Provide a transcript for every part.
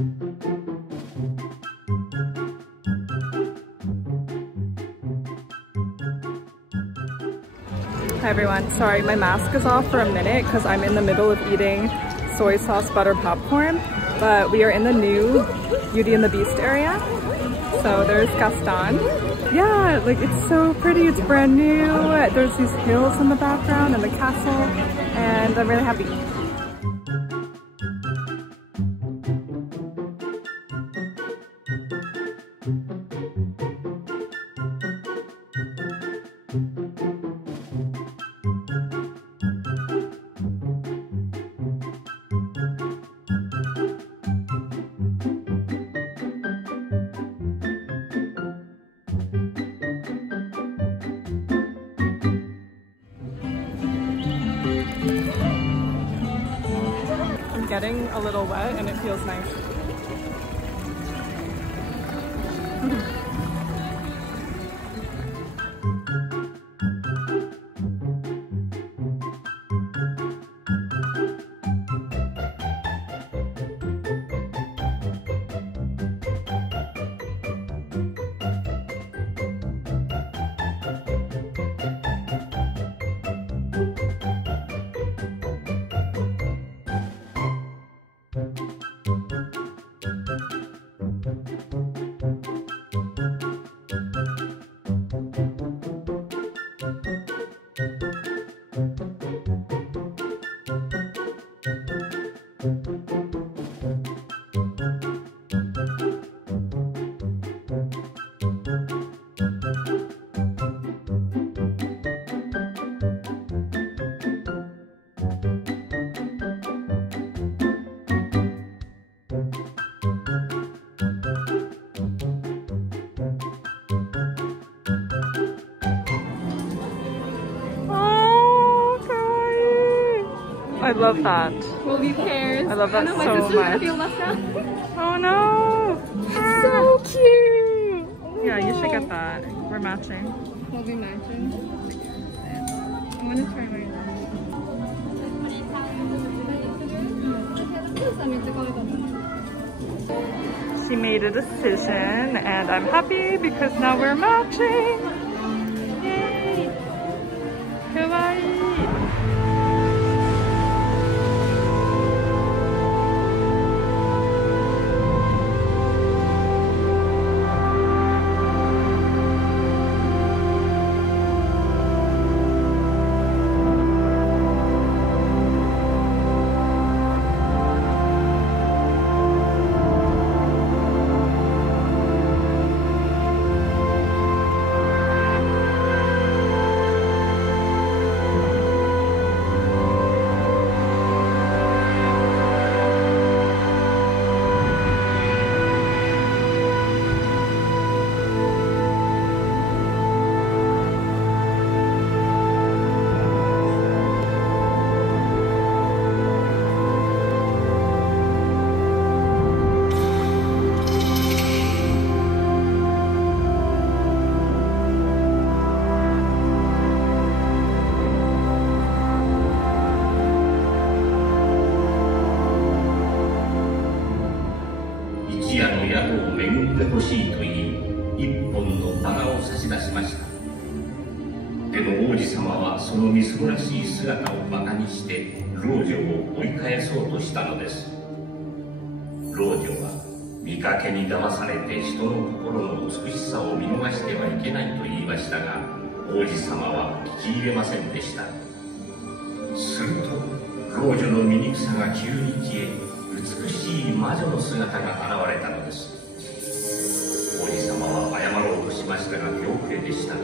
Hi everyone, sorry my mask is off for a minute because I'm in the middle of eating soy sauce butter popcorn, but we are in the new Beauty and the Beast area. So there's Gaston. Yeah, like it's so pretty, it's brand new. There's these hills in the background and the castle, and I'm really happy. I'm getting a little wet and it feels nice. I love that. We'll be pairs. I love that so much. Oh no! So cute! Yeah, you should get that. We're matching. We'll be matching. I'm gonna try mine. She made a decision and I'm happy because now we're matching! Yay! Kawaii!王子様はそのみすぼらしい姿を馬鹿にして老女を追い返そうとしたのです。老女は見かけに騙されて人の心の美しさを見逃してはいけないと言いましたが、王子様は聞き入れませんでした。すると老女の醜さが急に消え、美しい魔女の姿が現れたのです。王子様は謝ろうとしましたが手遅れでした。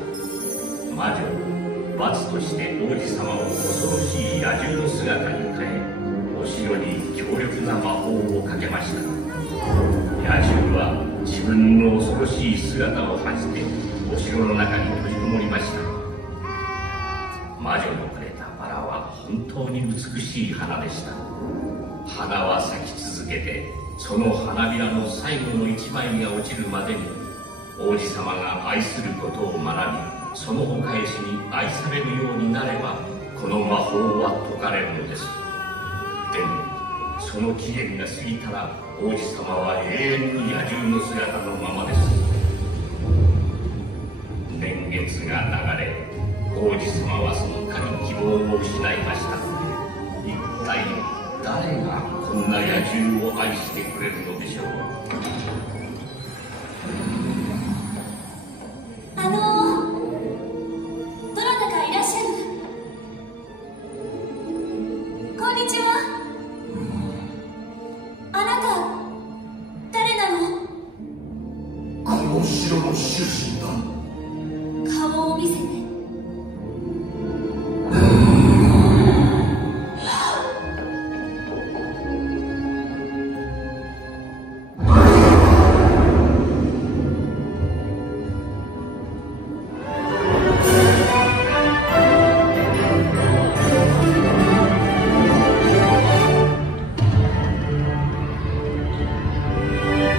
魔女は罰として王子様を恐ろしい野獣の姿に変え、お城に強力な魔法をかけました。野獣は自分の恐ろしい姿を恥じてお城の中に閉じこもりました。魔女のくれたバラは本当に美しい花でした。花は咲き続けて、その花びらの最後の一枚が落ちるまでに王子様が愛することを学び、そのお返しに愛されるようになればこの魔法は解かれるのです。でもその期限が過ぎたら王子様は永遠に野獣の姿のままです。年月が流れ、王子様はすっかり希望を失いました。一体誰がこんな野獣を愛してくれるのでしょう。どなたかいらっしゃる？こんにちは。あなた誰なの？この城の主人だ。顔を見せて。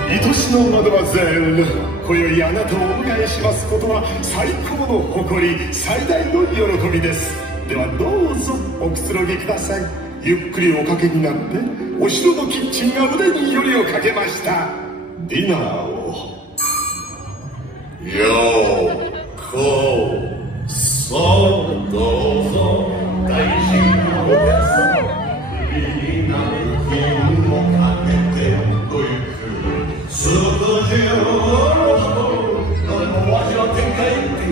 愛しのマドマゼル、今宵あなたをお迎えしますことは最高の誇り、最大の喜びです。ではどうぞおくつろぎください。ゆっくりおかけになって、お城のキッチンが腕によりをかけました。ディナーをようこそ。どうぞ大事なお客様、不利になる気分をかけてごゆっくり。すぐじよどれも味は天下一品、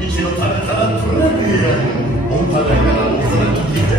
一度食べたらプレミアム、お互いがお風呂に来て。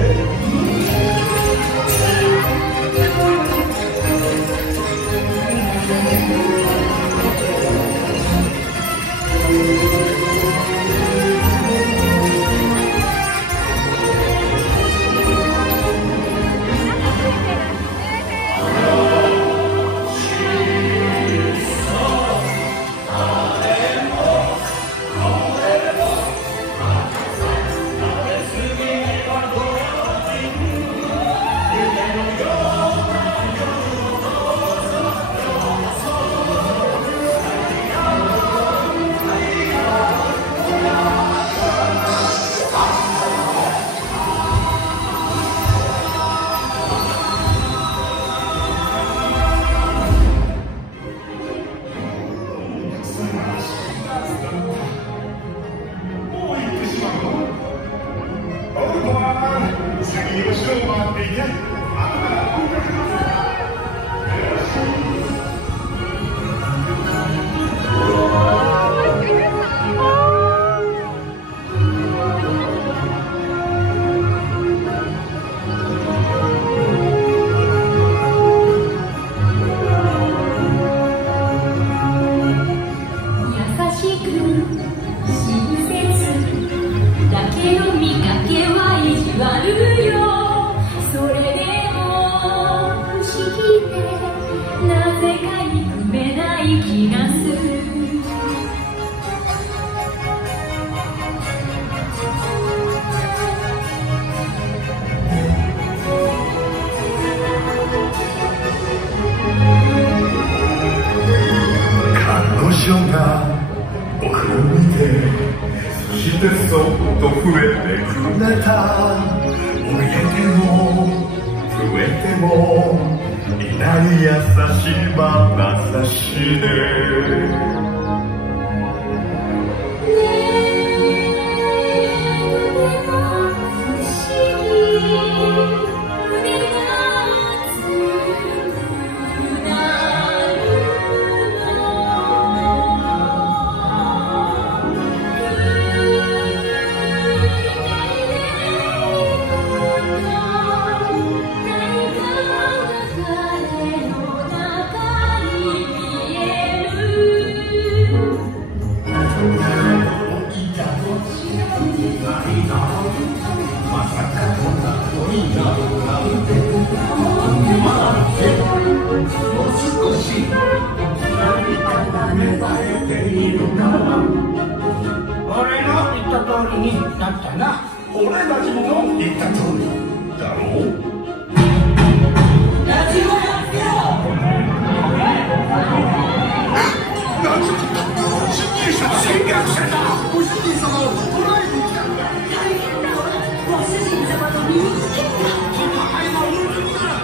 ご主人様の身につけた。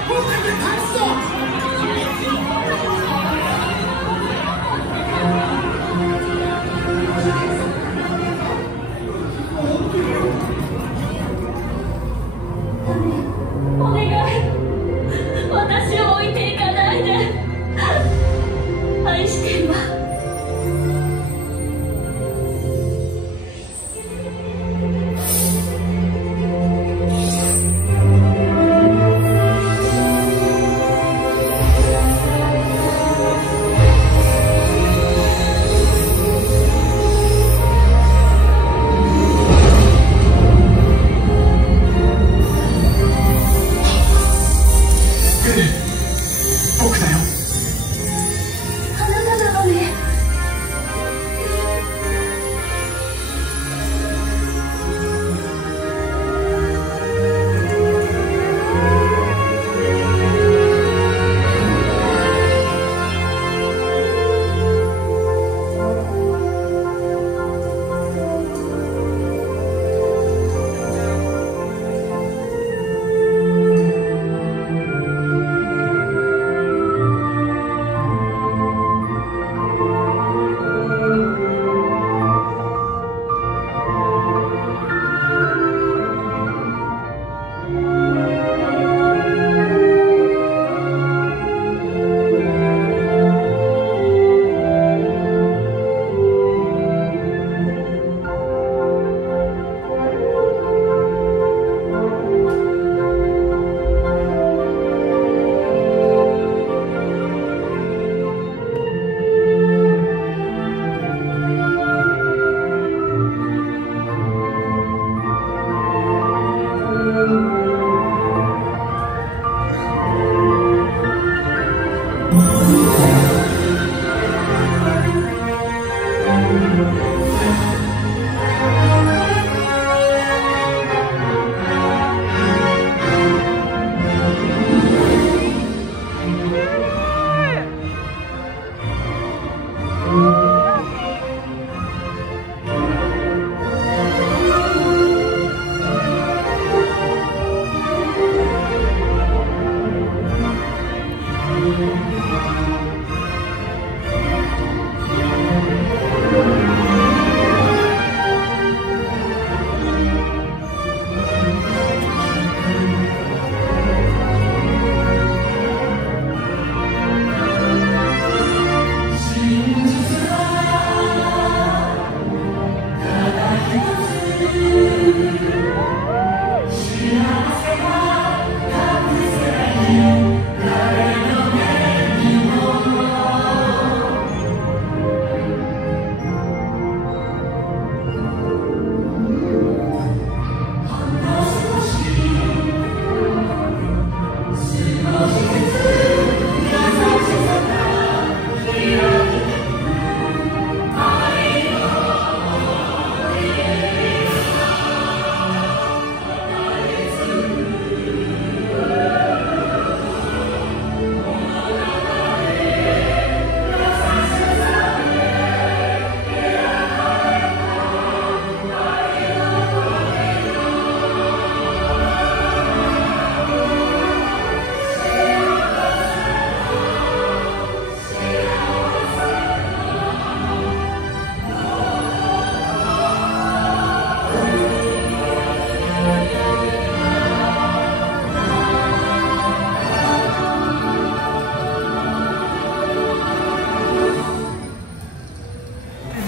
この手で返すぞ。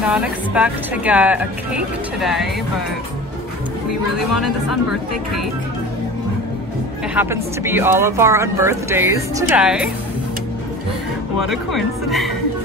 not expect to get a cake today, but we really wanted this unbirthday cake. It happens to be all of our unbirthdays today. What a coincidence.